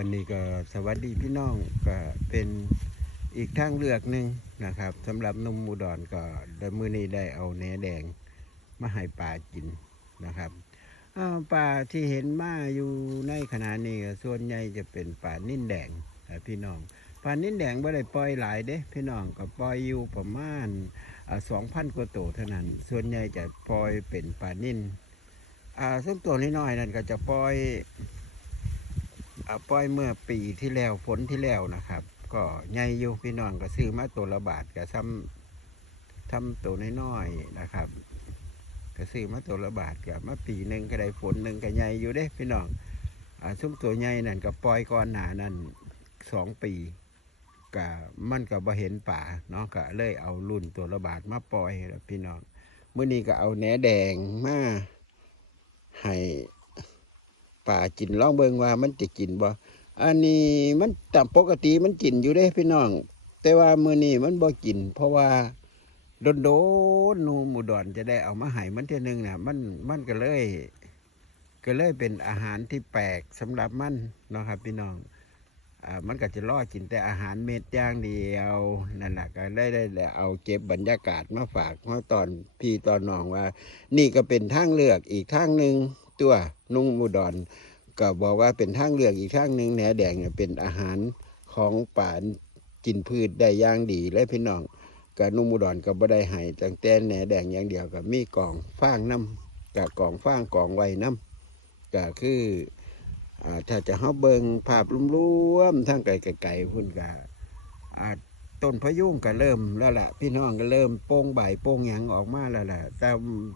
อันนี้ก็สวัสดีพี่น้องก็เป็นอีกทางเลือกหนึ่งนะครับสำหรับนมอุดรก็ดมือนี้ได้เอาแหนแดงมาให้ปลากินนะครับปลาที่เห็นมาอยู่ในขณะนี้ส่วนใหญ่จะเป็นปลานิ่นแดงพี่น้องปลานิ่นแดงไม่ได้ปล่อยหลายเด้พี่น้องก็ปล่อยอยู่ประมาณสองพันกว่าตัวเท่านั้น ส่วนใหญ่จะปล่อยเป็นปลานิ่นอ่าซึ่งตัวน้อยๆนั่นก็จะปล่อย ปล่อยเมื่อปีที่แล้วฝนที่แล้วนะครับ ก็ใหญ่อยู่พี่น้องก็ซื้อมาตัวละบาทก็ซ้ำทำตัวน้อยๆนะครับก็ซื้อมาตัวละบาทก็มาปีหนึ่งก็ได้ฝนหนึ่งก็ใหญ่อยู่เด้พี่น้องอ่าซุ้มตัวใหญ่นั่นก็ปล่อยก่อนหนานั่นสองปีก็มันก็บ่เห็นป่าเนาะก็เลยเอารุ่นตัวละบาทมาปล่อยแล้วพี่น้องเมื่อนี้ก็เอาแหนแดงมาให้ ป่ากินลองเบิงว่ามันจะกินบ่อันนี้มันตามปกติมันกินอยู่เด้พี่น้อง แต่ว่ามือนี้มันบ่กิน เพราะว่าโดนโดนนูหมูดอนจะได้เอามาให้มันเทื่อนึงน่ะมันมันก็เลย ก็เลยเป็นอาหารที่แปลกสำหรับมันเนาะครับพี่น้องอ่ามันก็จะล่อกินแต่อาหารเม็ดย่างเดียวนั่นแหละก็ได้ได้ได้เอาเก็บบรรยากาศมาฝากเมื่อตอนพี่ตอนน้องว่า นี่ก็เป็นทางเลือกอีกทางหนึ่ง ตัวนุ่งมูดอน ก็บอกว่าเป็นทางเลือกอีกทางหนึ่งแหนแดงเนี่ยเป็นอาหารของป่ากินพืชได้ย่างดีและพี่น้องก็นุ่งมุดรก็บ่ได้ให้ตั้งแต่แหนแดงอย่างเดียวก็มีกล่องฟางน้ำกับกล่องฟางกล่องไว้น้ำก็คืออถ้าจะเฮาเบิงภาพรวมๆทางไกลๆพุ่นก็อ่า ต้นพยุงก็เริ่มแล้วล่ะ พี่น้องก็เริ่มโป้งใบโป้งหยังออกมาแล้วล่ะ แต่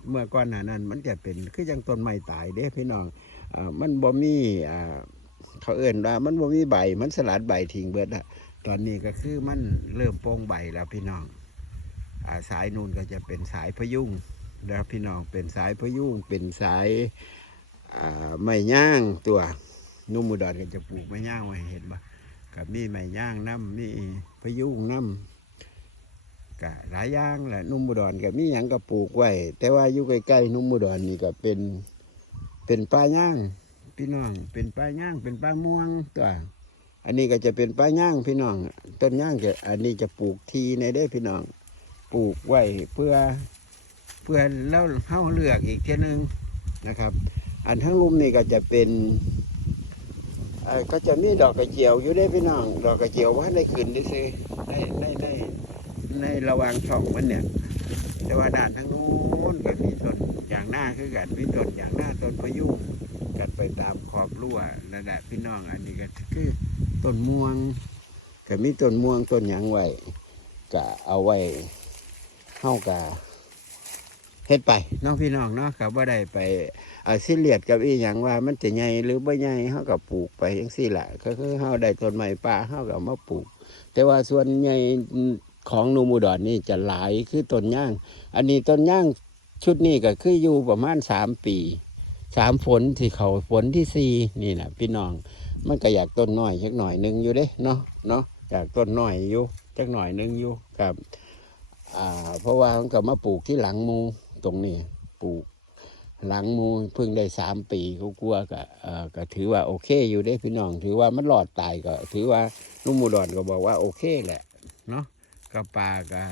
เมื่อก่อนหน้านั้น มันจะเป็นคือยังต้นไม้ตายเด้พี่น้องอ่ามันบ่มีอ่าเขาเอื่นว่ามันบ่มีใบ มันสลัดใบทิ้งเบิดอะตอนนี้ก็คือมันเริ่มโป่งใบแล้วพี่น้องอาสายนูนก็จะเป็นสายพยุงนะครับพี่น้องเป็นสายพยุงเป็นสายอ่าไม้ย่างตัวนุ่มอุดรก็จะปลูกไม้ย่างไว้เห็นบ่ กับมีไม้ย่างน้ำมีพะยุงน้ำก็หลายย่างแหละนุ่มอุดรก็มีหยังก็ปลูกไว้ แต่ว่าอยู่ใกล้ๆนุ่มอุดรนี่ก็เป็นเป็นปลาย่าง พี่น้อง เป็นปลาย่างเป็นปลาม่วงตัวอันนี้ก็จะเป็นปลาย่างพี่น้อง ต้นย่างจะอันนี้จะปลูกทีในได้พี่น้อง ปลูกไว้เพื่อเพื่อแล้วเข้าเลือกอีกเทีนึงนะครับ อันทั้งลุ่มนี่ก็จะเป็น ก็จะมีดอกกระเจียวอยู่ได้พี่น้อง ดอกกระเจียวว่าได้ขึ้นได้ซื้อในในในในระหว่างช่องมันเนี่ย แต่ว่าด้านทางนู้นก็มีต้นอย่างหน้าคือกันมีต้นอย่างหน้าต้นพะยุกันไปตามขอบรั้วนั่นแหละพี่น้อง อันนี้ก็คือต้นม่วงก็มีต้นม่วงต้นหยางไว้ก็เอาไว้เฮากะเฮ็ดไปน้องพี่น้องเนาะกับว่าได้ไป อาสิเลียดกับอีหยังว่า มันจะใหญ่หรือบ่ใหญ่เฮาก็ปลูกไปจังซี่แหละก็คือเฮาได้ต้นไม้ป่าเฮาก็เอามาปลูก แต่ว่าส่วนใหญ่ของนูมูดอนนี่จะหลายคือต้นย่าง อันนี้ต้นย่างชุดนี้ก็คืออยู่ประมาณสามปีสามฝนที่เขาฝนที่สี่นี่นะพี่น้อง มันก็อยากต้นหน้อยสักหน่อยหนึ่งอยู่เด้เนาะเนาะอยากต้นหน้อยอยู่สักหน่อยหนึ่งอยู่ครับอ่าเพราะว่ามันก็มาปลูกที่หลังมูตรงนี้ปลูก หลังมูเพิ่งได้สามปีก็กลัวก็เออก็ถือว่าโอเค อยู่เด้พี่น้อง ถือว่ามันรอดตายก็ ถือว่านุ่มมูดอนก็บอกว่าโอเคแหละเนาะก็ปลาก็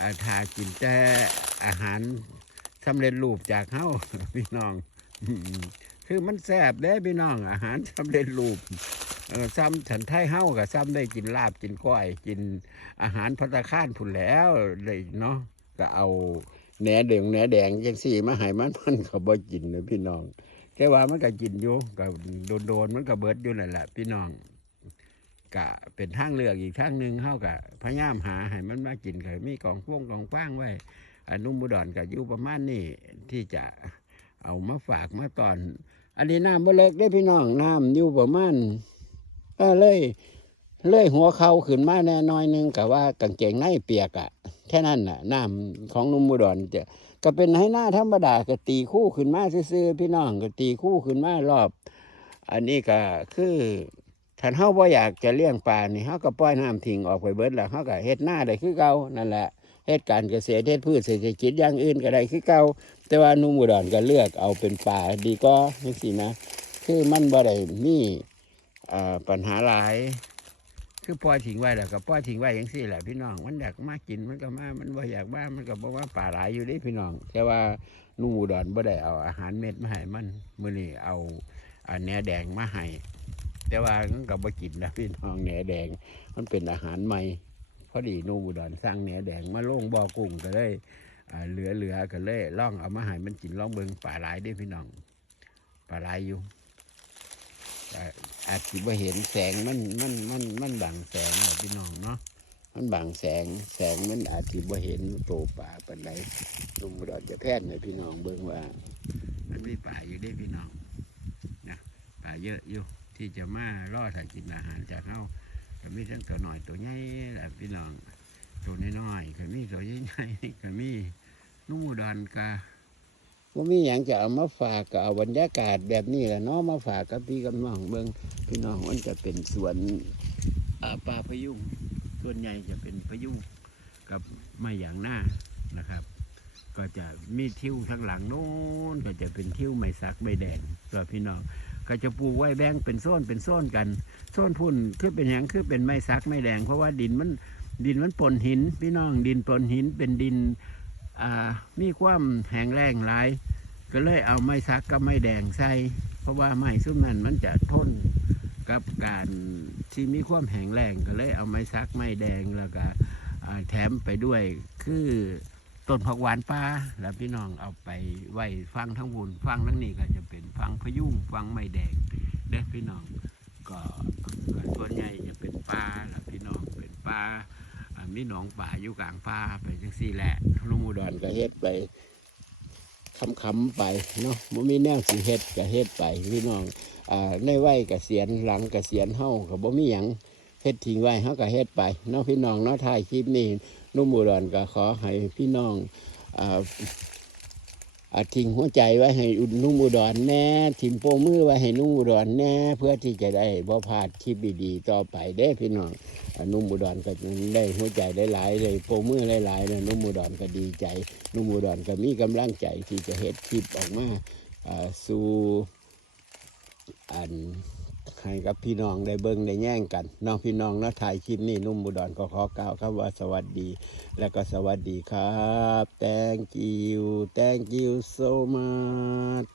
อาทากินแต่อาหารสำเร็จรูปจากเฮาพี่น้อง คือมันแซ่บเด้พี่น้อง อาหารสำเร็จรูปซ้ำฉันไทยเฮากับซ้ำได้กินลาบกินก้อย กินอาหารพัตตาคารผุนแล้วเลยเนาะก็เอา แหนแดงแหนแดงจังสี่มาให้มันมันก็บ่กินเลยพี่น้องแค่ว่ามันก็กินอยู่ก็โดนๆมันก็เบิดอยู่นั่นแหละพี่น้องก็เป็นทางเลือกอีกทางหนึ่งเขาก็พยายามหาให้มันมากินก็มีกองพ่วงกองกว้างไว้อันนุ่มบุดอนก็อยู่ประมาณนี้ที่จะเอามาฝากมาตอน อันนี้น้ำบ่เล็กได้พี่น้องน้ำยูประมาณเออเลยเลยหัวเข่าขึ้นมาแน่น้อยหนึงกับว่ากางเกงในเปียกอะ ค่นั้นน่ะน้ำของนุ่มบุดอนจะก็เป็นให้หน้าธรรมดาก็ตีคู่ขึ้นมาซื่อๆพี่น้องก็ตีคู่ขึ้นมารอบ อันนี้ก็คือถ้าเฮาบ่อยากจะเลี้ยงปลานี่เฮาก็ปล่อยน้ำทิ้งออกไปเบิดแล้วเฮาก็เฮ็ดหน้าได้คือเก่านั่นแหละเฮ็ดการเกษตรเฮ็ดพืชเศรษฐกิจอย่างอื่นก็ได้คือเก่าแต่ว่านุ่มอุดรก็เลือกเอาเป็นปลาดีก็จังซี่นะ คือมันบ่ได้มีปัญหาหลาย คือปล่อยทิ้งไว้แล้วก็ปล่อยทิ้งไว้อย่างสี่แหละพี่น้อง มันอยากมากินมันก็มามันบ่อยากมามันก็บอกว่าป่าหลายอยู่ด้พี่น้อง แต่ว่านุ่งอุดรบ่ได้เอาอาหารเม็ดมาให้มันมื้อนี้เอาอันแหนแดงมาให้แต่ว่ามันก็บ่กินนะพี่น้องแหนแดง มันเป็นอาหารใหม่พอดีนุ่งอุดรสร้างแหนแดงมาลงบ่อกุ้งก็เลยเหลือเหลือๆก็เลยล่องเอามาให้มันกินล่องเบิงป่าหลายด้พี่น้องป่าหลายอยู่ อาจจะว่าเห็นแสงมันมันมันมันบังแสงพี่น้องเนาะมันบังแสงแสงมันอาจจะว่าเห็นโตป่าปานใดลุงอุดจะแพทย์ให้พี่น้องเบิ่งว่า มันมีป่าอยู่ได้พี่น้องนะป่าเยอะอยู่ที่จะมาล่อถ่ายกินอาหารจากเฮาก็มีทั้งตัวหน่อยตัวใหญ่แหละพี่น้องตัวน้อยๆก็มีตัวใหญ่ๆก็มีนุ่มอุดรกา ว่ามีอย่างจะเอามาฝากก็เอาบรรยากาศแบบนี้แหละเนาะมาฝากกับพี่กับน้องเบิงพี่น้องมันจะเป็นสวนป่าพยุงส่วนใหญ่จะเป็นพยุงกับไม้อย่างหน้านะครับ ก็จะมีทิวทั้งหลังโน้นก็จะเป็นทิวไม้สักใบแดงก็พี่น้องก็จะปลูกไว้แบ่งเป็นโซนเป็นโซนกันโซนพุ่นคือเป็นอย่างคือเป็นไม้สักไม้แดง เพราะว่าดินมันดินมันปนหิน พี่น้องดินปนหินเป็นดิน มีความแห้งแล้งหลาย ก็เลยเอาไม้ซักกับไม้แดงใส่ เพราะว่าไม้ซุ้มนั้นมันจะทนกับการที่มีความแห้งแล้งก็เลยเอาไม้ซักไม้แดงแล้วก็แถมไปด้วยคือต้นผักหวานป่าแล้วพี่น้องเอาไปไว้ฟังทั้งบุญฟังทั้งนี้ก็จะเป็นฟังพยุงฟังไม้แดงเด้พี่น้องก็ส่วนใหญ่จะเป็นป่าแล้วพี่น้องเป็นป่าอ่า มีหนองป่าอยู่กลางป่าไปจังซี่แหละลุงอุดรก็เฮ็ดไปคำๆไปเนาะมันมีแนวสิเฮ็ดก็เฮ็ดไปพี่น้องอ่าในวัยเกษียณหลังเกษียณเฮาก็บ่มีหยังเฮ็ดทิ้งไว้เฮาก็เฮ็ดไปเนาะพี่น้องเนาะถ่ายคลิปนี้นุ่มอุดรก็ขอให้พี่น้องอ่า อาทิ้งหัวใจไว้ให้อุดนุ่มอุดรแน่ทิ้งโปมือไว้ให้นุ่มอุดรแน่ เพื่อที่จะได้บ่พลาดคลิปดีๆต่อไปได้พี่น้องอนุ่มอุดรก็ได้หัวใจได้หลายๆเลยโปมือหลายๆเลยนุ่มอุดรก็ดีใจ นุ่มอุดรก็มีกำลังใจที่จะเฮ็ดคลิปออกมาสู่อัน ให้กับพี่น้องได้เบิ้งได้แย่งกันน้องพี่น้องเนาะถ่ายคลิปนี่นุ่มบุดรก็ขอกล่าวคำว่าสวัสดี และก็สวัสดีครับ thank you thank you so much